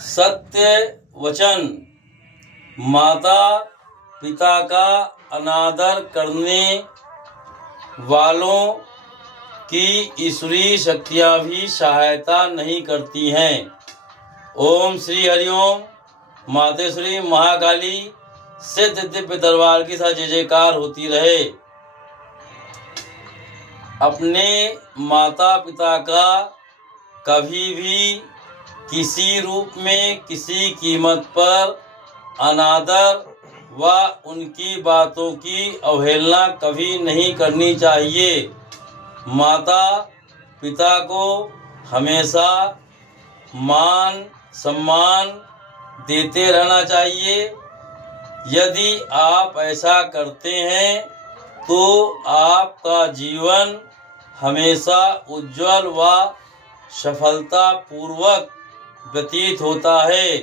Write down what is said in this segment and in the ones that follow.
सत्य वचन। माता पिता का अनादर करने वालों की ईश्वरीय शक्तियाँ भी सहायता नहीं करती हैं। ओम श्री हरिओम। मातेश्वरी महाकाली सिद्ध दिव्य दरबार की जय जयकार होती रहे। अपने माता पिता का कभी भी किसी रूप में किसी कीमत पर अनादर व उनकी बातों की अवहेलना कभी नहीं करनी चाहिए। माता पिता को हमेशा मान सम्मान देते रहना चाहिए। यदि आप ऐसा करते हैं तो आपका जीवन हमेशा उज्जवल व सफलता पूर्वक व्यतीत होता है।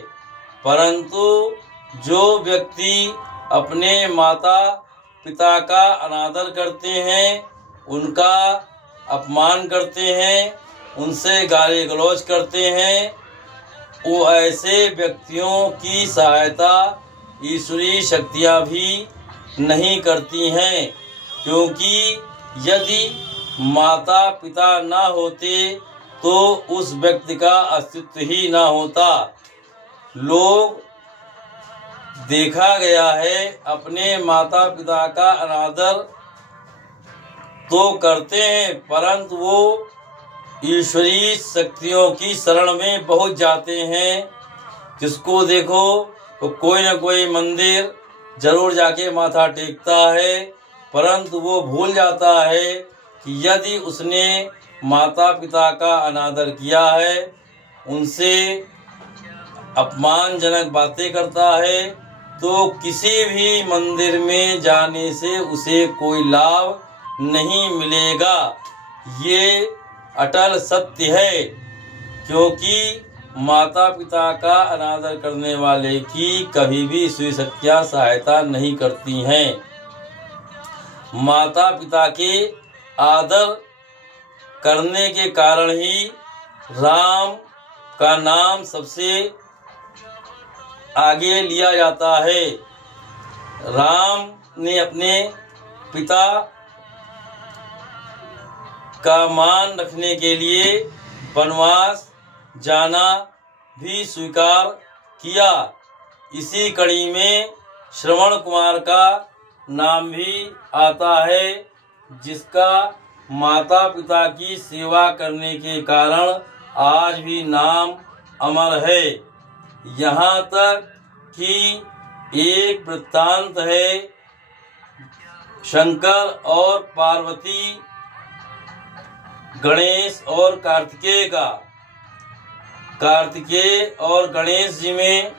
परंतु जो व्यक्ति अपने माता पिता का अनादर करते हैं, उनका अपमान करते हैं, उनसे गाली गलौज करते हैं, वो ऐसे व्यक्तियों की सहायता ईश्वरीय शक्तियाँ भी नहीं करती हैं। क्योंकि यदि माता पिता न होते तो उस व्यक्ति का अस्तित्व ही न होता। लोग देखा गया है अपने माता पिता का अनादर तो करते हैं, परंतु वो ईश्वरीय शक्तियों की शरण में पहुंच जाते हैं। जिसको देखो तो कोई न कोई मंदिर जरूर जाके माथा टेकता है, परंतु वो भूल जाता है कि यदि उसने माता पिता का अनादर किया है, उनसे अपमानजनक बातें करता है, तो किसी भी मंदिर में जाने से उसे कोई लाभ नहीं मिलेगा। ये अटल सत्य है। क्योंकि माता पिता का अनादर करने वाले की कभी भी ईश्वरीय शक्तियाँ सहायता नहीं करती हैं। माता पिता के आदर करने के कारण ही राम का नाम सबसे आगे लिया जाता है। राम ने अपने पिता का मान रखने के लिए वनवास जाना भी स्वीकार किया। इसी कड़ी में श्रवण कुमार का नाम भी आता है, जिसका माता पिता की सेवा करने के कारण आज भी नाम अमर है। यहाँ तक कि एक वृत्तांत है शंकर और पार्वती, गणेश और कार्तिकेय का। कार्तिकेय और गणेश जी में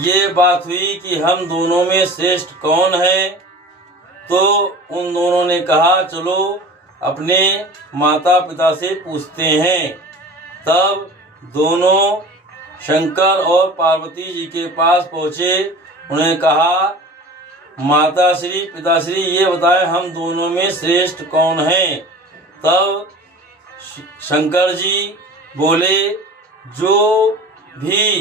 ये बात हुई कि हम दोनों में श्रेष्ठ कौन है। तो उन दोनों ने कहा चलो अपने माता पिता से पूछते हैं। तब दोनों शंकर और पार्वती जी के पास पहुँचे। उन्हें कहा माताश्री पिताश्री ये बताएं हम दोनों में श्रेष्ठ कौन है। तब शंकर जी बोले जो भी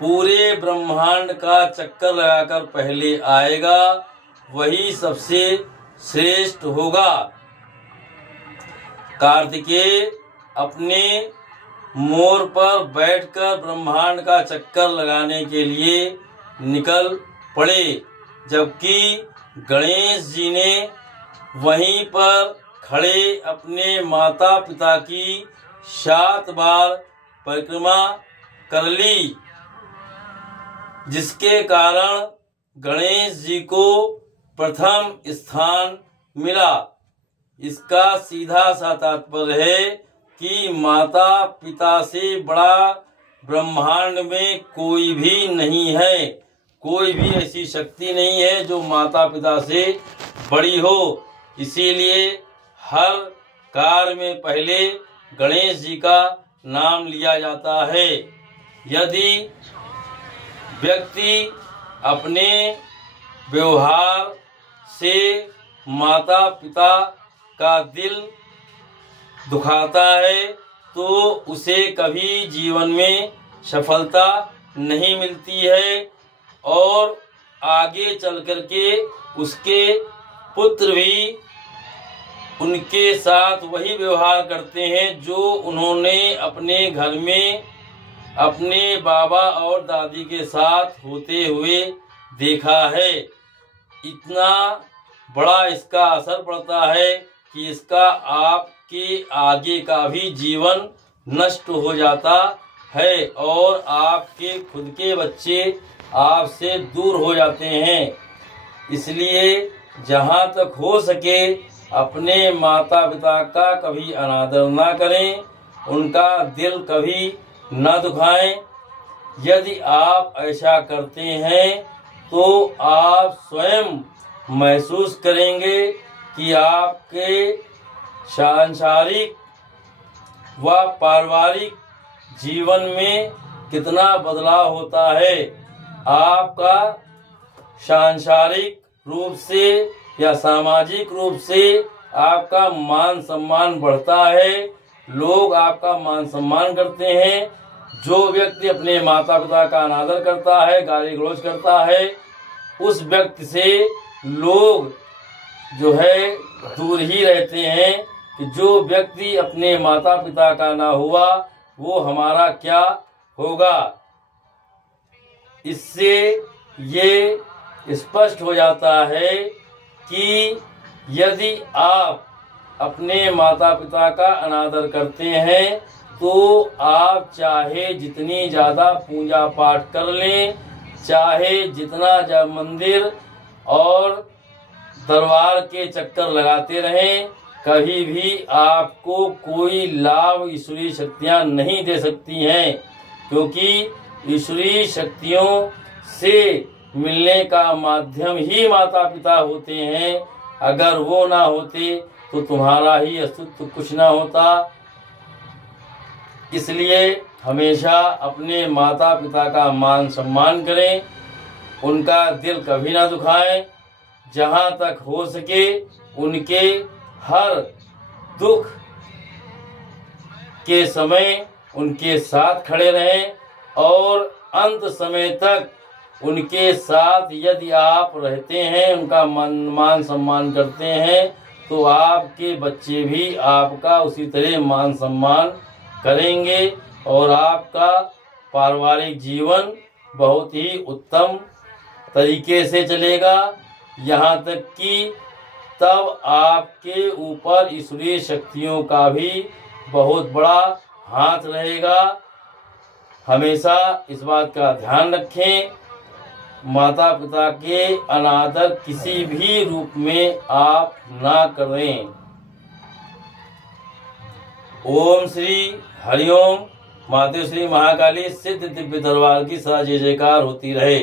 पूरे ब्रह्मांड का चक्कर लगाकर पहले आएगा वही सबसे श्रेष्ठ होगा। कार्तिकेय अपने मोर पर बैठकर ब्रह्मांड का चक्कर लगाने के लिए निकल पड़े, जबकि गणेश जी ने वहीं पर खड़े अपने माता पिता की 7 बार परिक्रमा कर ली, जिसके कारण गणेश जी को प्रथम स्थान मिला। इसका सीधा सा तात्पर्य है कि माता पिता से बड़ा ब्रह्मांड में कोई भी नहीं है। कोई भी ऐसी शक्ति नहीं है जो माता पिता से बड़ी हो। इसीलिए हर कार्य में पहले गणेश जी का नाम लिया जाता है। यदि व्यक्ति अपने व्यवहार से माता पिता का दिल दुखाता है तो उसे कभी जीवन में सफलता नहीं मिलती है और आगे चल कर के उसके पुत्र भी उनके साथ वही व्यवहार करते हैं जो उन्होंने अपने घर में अपने बाबा और दादी के साथ होते हुए देखा है। इतना बड़ा इसका असर पड़ता है कि इसका आपके आगे का भी जीवन नष्ट हो जाता है और आपके खुद के बच्चे आपसे दूर हो जाते हैं। इसलिए जहाँ तक हो सके अपने माता पिता का कभी अनादर ना करें, उनका दिल कभी न दुखाएं। यदि आप ऐसा करते हैं तो आप स्वयं महसूस करेंगे कि आपके सांसारिक व पारिवारिक जीवन में कितना बदलाव होता है। आपका सांसारिक रूप से या सामाजिक रूप से आपका मान सम्मान बढ़ता है, लोग आपका मान सम्मान करते हैं। जो व्यक्ति अपने माता पिता का अनादर करता है, गाली गलौज करता है, उस व्यक्ति से लोग जो है दूर ही रहते हैं कि जो व्यक्ति अपने माता पिता का ना हुआ वो हमारा क्या होगा। इससे ये स्पष्ट हो जाता है कि यदि आप अपने माता पिता का अनादर करते हैं तो आप चाहे जितनी ज़्यादा पूजा पाठ कर लें, चाहे जितना मंदिर और दरबार के चक्कर लगाते रहें, कभी भी आपको कोई लाभ ईश्वरीय शक्तियाँ नहीं दे सकती हैं, क्योंकि ईश्वरीय शक्तियों से मिलने का माध्यम ही माता पिता होते हैं। अगर वो ना होते तो तुम्हारा ही अस्तित्व कुछ ना होता। इसलिए हमेशा अपने माता पिता का मान सम्मान करें, उनका दिल कभी ना दुखाएं। जहाँ तक हो सके उनके हर दुख के समय उनके साथ खड़े रहें और अंत समय तक उनके साथ यदि आप रहते हैं, उनका मान सम्मान करते हैं, तो आपके बच्चे भी आपका उसी तरह मान सम्मान करेंगे और आपका पारिवारिक जीवन बहुत ही उत्तम तरीके से चलेगा। यहाँ तक कि तब आपके ऊपर ईश्वरीय शक्तियों का भी बहुत बड़ा हाथ रहेगा। हमेशा इस बात का ध्यान रखें, माता पिता के अनादर किसी भी रूप में आप ना करें। ओम श्री हरिओम। माता श्री महाकाली सिद्ध दिव्य दरबार की सदा जय जयकार होती रहे।